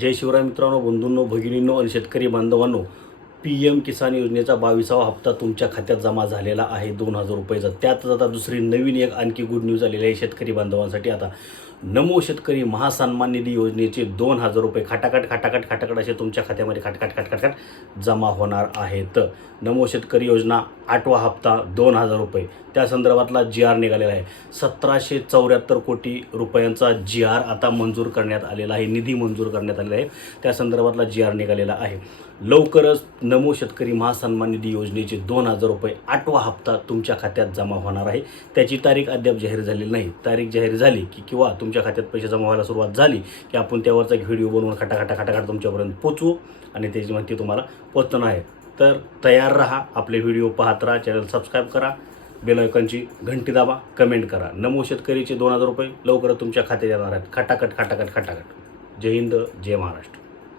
जय शिवराय मित्रांनो, बंधूंनो, भगिनींनो आणि शेतकरी बांधवांनो, PM किसान योजनेचा 22वा हप्ता तुमच्या खात्यात जमा झालेला आहे 2,000 रुपयाचा. त्यातच आता दुसरी नवीन एक आणखी गुड न्यूज आलेली आहे शेतकरी बांधवांसाठी. आता नमो शेतकरी महासन्मान निधी योजनेचे 2,000 रुपये खटाखट असे तुमच्या खात्यामध्ये खटखट जमा होणार आहेत. नमो शेतकरी योजना 8वा हप्ता 2,000 रुपये त्या संदर्भातला GR निघालेला आहे. 1774 कोटी रुपयांचा GR आता मंजूर करण्यात आलेला आहे, निधी मंजूर करण्यात आलेला आहे. त्या संदर्भातला GR निघालेला आहे. लवकरच नमो शेतकरी महासन्मान निधी योजनेचे 2,000 रुपये 8वा हप्ता तुमच्या खात्यात जमा होणार आहे. त्याची तारीख अद्याप जाहीर झालेली नाही. तारीख जाहीर झाली की किंवा तुमच्या खात्यात पैसे जमा व्हायला सुरुवात झाली की आपण त्यावरचा एक व्हिडिओ बनवून खटाखट तुमच्यापर्यंत पोचवू आणि त्याची माहिती तुम्हाला पोचणार आहे. तर तयार राहा, आपले व्हिडिओ पाहत राहा, चॅनल सबस्क्राईब करा, बेल आयकॉनची घंटी दाबा, कमेंट करा. नमो शेतकरीचे 2,000 रुपये लवकरच तुमच्या खात्यात येणार आहेत. खटाखट. जय हिंद, जय महाराष्ट्र.